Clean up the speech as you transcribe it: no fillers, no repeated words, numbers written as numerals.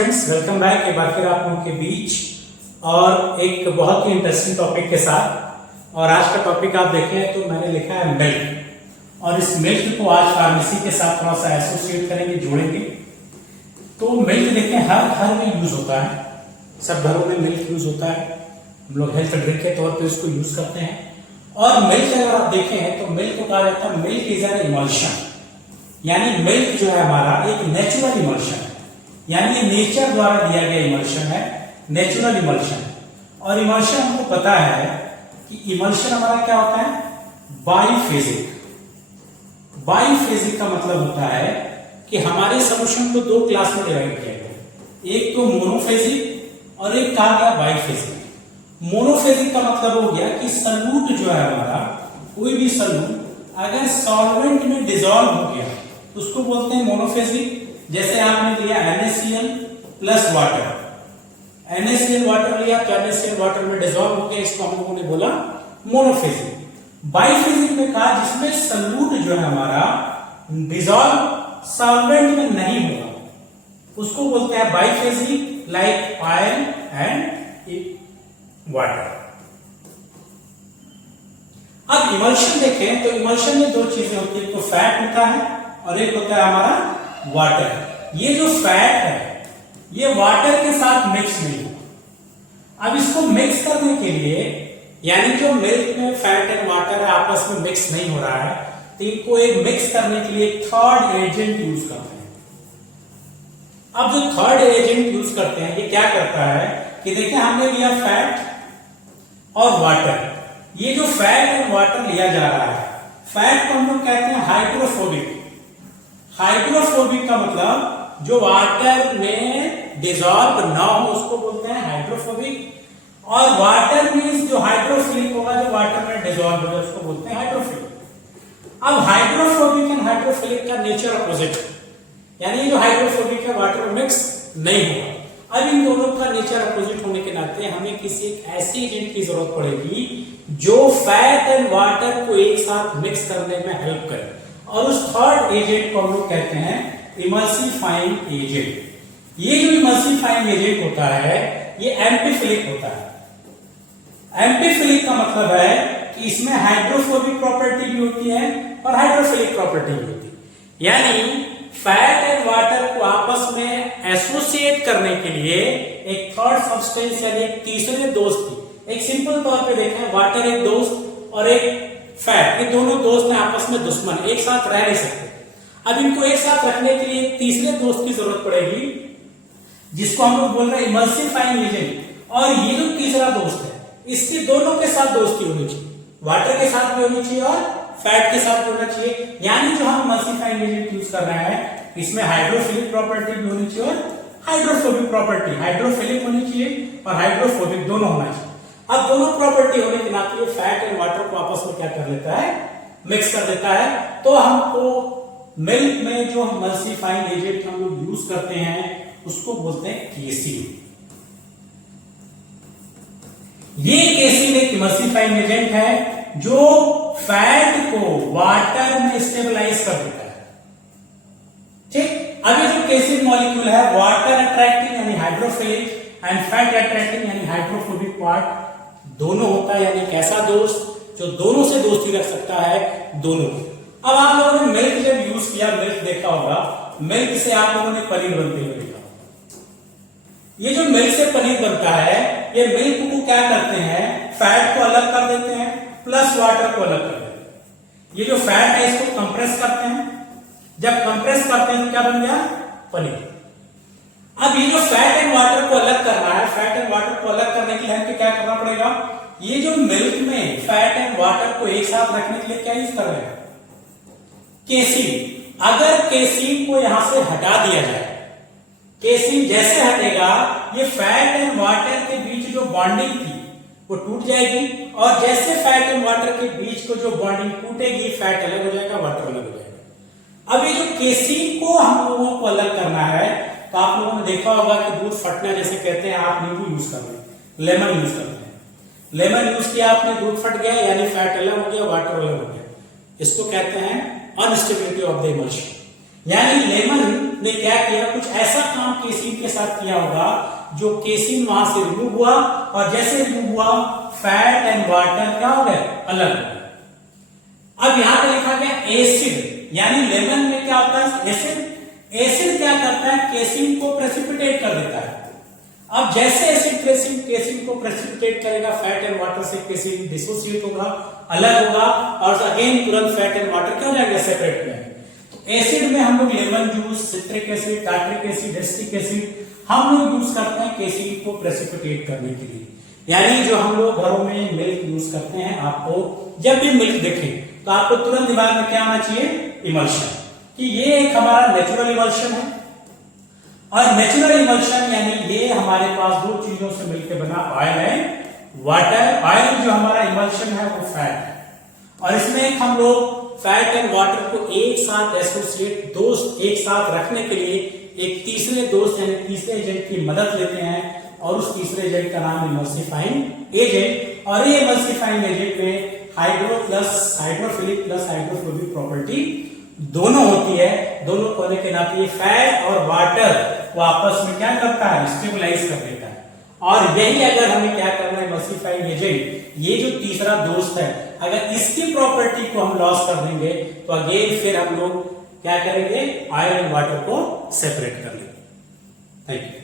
Students, welcome back एक बार फिर आप लोगों के बीच और एक बहुत ही इंटरेस्टिंग टॉपिक के साथ। और आज का टॉपिक आप देखें तो मैंने लिखा है मिल्क, और इस मिल्क को आज फार्मेसी के साथ थोड़ा सा एसोसिएट करेंगे, जोड़ेंगे। तो मिल्क देखें हर घर में यूज होता है, सब घरों में मिल्क यूज होता है। हम लोग हेल्थ ड्रिंक के तौर पे इसको यूज करते हैं। और मिल्क अगर आप देखें तो मिल्क को कहा जाता है मिल्क इज एन इमल्शन, यानी मिल्क जो है हमारा एक नेचुरल इमल्शन है, यानी नेचर द्वारा दिया गया इमल्शन है, नेचुरल इमल्शन। और इमल्शन हमको पता है कि इमल्शन हमारा क्या होता है, बाइफेजिक। बाइफेजिक का मतलब होता है कि हमारे सॉल्यूशन को दो क्लास में डिवाइड किया गया, एक तो मोनोफेजिक और एक कहा गया बाइफेजिक। मोनोफेजिक का मतलब हो गया कि सॉल्यूट जो है हमारा, कोई भी सॉल्यूट अगर सॉल्वेंट में डिसॉल्व हो गया तो उसको बोलते हैं मोनोफेजिक। जैसे आपने लिया NaCl plus water, NaCl water लिया तो NaCl वाटर में डिसॉल्व हो गया, इसको हम लोगों ने बोला मोनोफेजिक। बाइफेजिक में कहा जिसमें सॉल्यूट जो है हमारा डिसॉल्व सॉल्वेंट में नहीं होगा, उसको बोलते हैं बाइफेजिक, लाइक ऑयल एंड वाटर। अब इमल्शन देखें तो इमल्शन में दो चीजें होती है, तो फैट होता है और एक होता है हमारा वाटर। ये जो फैट है ये वाटर के साथ मिक्स नहीं होगा। अब इसको मिक्स करने के लिए, यानी जो मिल्क में फैट एंड वाटर है आपस में मिक्स नहीं हो रहा है, तो इनको एक मिक्स करने के लिए थर्ड एजेंट यूज करते हैं। अब जो थर्ड एजेंट यूज करते हैं ये क्या करता है कि देखिए हमने लिया फैट और वाटर। ये जो फैट एंड वाटर लिया जा रहा है, फैट को हम लोग कहते हैं हाइड्रोफोबिक। हाइड्रोफोबिक का मतलब जो वाटर में डिसॉल्व ना हो उसको बोलते हैं हाइड्रोफोबिक, और वाटर मींस जो हाइड्रोफिलिक होगा, जो वाटर में डिसॉल्व होगा उसको बोलते हैं हाइड्रोफिलिक। अब हाइड्रोफोबिक एंड हाइड्रोफिलिक का नेचर अपोजिट, यानी जो हाइड्रोफोबिक है वाटर में मिक्स नहीं होगा। अब इन दोनों का नेचर अपोजिट होने के नाते हमें किसी एक ऐसी एजेंट की जरूरत पड़ेगी जो फैट एंड वाटर को एक साथ मिक्स करने में हेल्प करे, और उस थर्ड एजेंट को हम लोग कहते हैं इमल्सिफाइंग एजेंट। ये जो इमल्सिफाइंग एजेंट होता है ये एम्फीफिलिक होता है। एम्फीफिलिक का मतलब है कि इसमें हाइड्रोफोबिक प्रॉपर्टी भी होती है और हाइड्रोफिलिक प्रॉपर्टी भी होती है, यानी फैट एंड वाटर को आपस में एसोसिएट करने के लिए एक थर्ड सब्सटेंस यानी एक तीसरे दोस्त की, एक सिंपल तौर पे देखें, वाटर एक दोस्त और एक फैट, ये दोनों दोस्त हैं आपस में दुश्मन, एक साथ रह नहीं सकते। अब इनको एक साथ रखने के लिए एक तीसरे दोस्त की जरूरत पड़ेगी जिसको हम लोग बोल रहे हैं इमल्सिफाइंग एजेंट। और ये जो तीसरा दोस्त है इसकी दोनों के साथ दोस्ती होनी चाहिए, वाटर के साथ भी होनी चाहिए और फैट के साथ होना चाहिए। यानी जो हम इमल्सिफाइंग एजेंट यूज कर रहे हैं इसमें हाइड्रोफिलिक प्रॉपर्टी भी होनी चाहिए और हाइड्रोफोबिक प्रॉपर्टी, हाइड्रोफिलिक होनी चाहिए और हाइड्रोफोबिक दोनों होना चाहिए। अब दोनों प्रॉपर्टी होने के नाते फैट एंड वाटर को आपस में क्या कर लेता है, मिक्स कर देता है। तो हमको मिल्क में जो इमल्सिफाइंग एजेंट हम लोग यूज करते हैं उसको बोलते हैं केसीन। ये केसीन एक इमल्सिफाइंग एजेंट है जो फैट को वाटर में स्टेबलाइज कर देता है। ठीक, अब ये जो केसीन मॉलिक्यूल है वाटर अट्रैक्टिंग यानी हाइड्रोफिलिक एंड फैट अट्रैक्टिंग यानी हाइड्रोफोबिक पार्ट दोनों होता है, यानी कैसा दोस्त जो दोनों से दोस्ती रख सकता है, दोनों। अब आप लोगों ने मिल्क जब यूज किया, मिल्क देखा होगा, मिल्क से आप लोगों ने पनीर बनते हुए देखा। ये जो मिल्क से पनीर बनता है, ये मिल्क को क्या करते हैं, फैट को अलग कर देते हैं प्लस वाटर को अलग कर देते हैं। ये जो फैट है इसको कंप्रेस करते हैं, जब कंप्रेस करते हैं तो क्या बन गया, पनीर। अब ये जो फैट एंड वाटर को अलग करना है, फैट एंड वाटर को अलग करने के लिए हमें क्या करना पड़ेगा, ये जो मिल्क में फैट एंड वाटर को एक साथ रखने के लिए क्या यूज कर रहे हैं, केसीन। अगर केसीन को यहां से हटा दिया जाए, केसीन जैसे हटेगा ये फैट एंड वाटर के बीच जो बॉन्डिंग थी वो टूट जाएगी, और जैसे फैट एंड वाटर के बीच को जो बॉन्डिंग टूटेगी, फैट अलग हो जाएगा, वाटर अलग हो जाएगा। अब ये जो केसीन को हम लोगों को अलग करना है, तो आप लोगों ने देखा होगा कि दूध फटना जैसे कहते हैं, आप नींबू यूज कर रहे हैं, लेमन यूज करते हैं, लेमन यूज किया आपने, दूध फट गया यानी फैट अलग हो गया, वाटर अलग हो गया। इसको कहते हैं अनस्टेबिलिटी ऑफ द इमल्शन, यानी लेमन ने क्या किया, कुछ ऐसा काम केसिन के साथ किया होगा जो केसिन वहां से रिमूव हुआ, और जैसे रिमूव हुआ फैट एंड वाटर क्या हो गए, अलग हो गए। अब यहां पे लिखा गया एसिड, यानी लेमन में क्या होता है, एसिड। एसिड क्या करता है, केसिन को प्रेसिपिटेट कर देता है। अब जैसे एसिड केसिन को प्रेसिपिटेट करेगा, फैट एंड वाटर से केसिन डिसोसिएट होगा, अलग होगा, और अगेन तुरंत फैट एंड वाटर क्या हो जाएगा, सेपरेट में। तो एसिड में हम लोग lemon juice, citric acid, tartaric acid, acetic acid हम लोग यूज करते हैं केसिन को प्रेसिपिटेट करने के लिए। यानी जो हम लोग घरों में मिल्क यूज करते हैं, आपको जब भी मिल्क देखें तो आपको तुरंत दिमाग में क्या आना चाहिए, इमल्शन, कि ये एक हमारा नेचुरल इमल्शन है। और नेचुरल इमल्शन यानी ये हमारे पास दो चीजों से मिलकर बना ऑयल है, वाटर। ऑयल जो हमारा इमल्शन है वो फैट है, और इसमें हम लोग फैट एंड वाटर को एक साथ एसोसिएट, दोस्त एक साथ रखने के लिए एक तीसरे दोस्त यानी तीसरे एजेंट की मदद लेते हैं, और उस तीसरे एजेंट का नाम इमल्सिफाइंग एजेंट। और ये इमल्सिफाइंग एजेंट में हाइड्रोफिलिक प्लस हाइड्रोफोबिक प्रॉपर्टी दोनों होती है। दोनों होने के नाते फैट और वाटर को आपस में क्या करता है, स्टेबलाइज कर देता है। और यही अगर हमें क्या करना है, इमल्सिफाइंग एजेंट, ये जो तीसरा दोस्त है, अगर इसकी प्रॉपर्टी को हम लॉस कर देंगे तो अगेन फिर हम लोग क्या करेंगे, ऑयल एंड वाटर को सेपरेट कर लेंगे। Thank you.